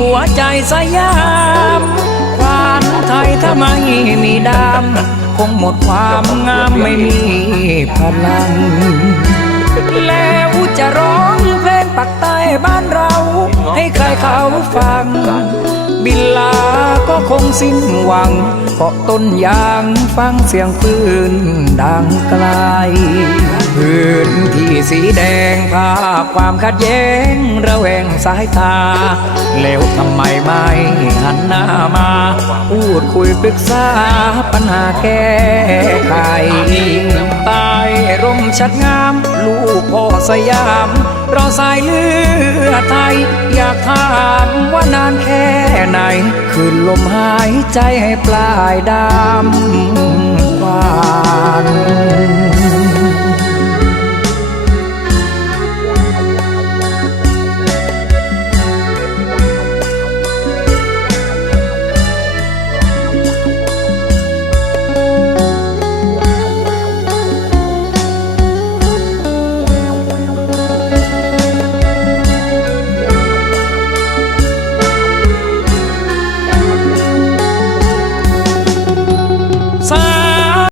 หัวใจสยามควานไทยถ้าไม่มีดำคงหมดความงามไม่มีพลัง แล้วจะร้องเพลงปักใต้บ้านเรา ให้ใครเขาฟัง บินลาก็คงสิ้นหวังเกาะต้นยางฟังเสียงปืนดังไกล พื้นที่สีแดงภาพความขัดแย้งระแวงสายตา แล้วทำไมไม่หันหน้ามา พูดคุยปรึกษาปัญหาแก้ไขใต้ร่มชัดงาม ลูกพ่อสยามรอสายเลือดไทย อยากถามว่านานแค่ไหน คืนลมหายใจให้ปลายดำ passar.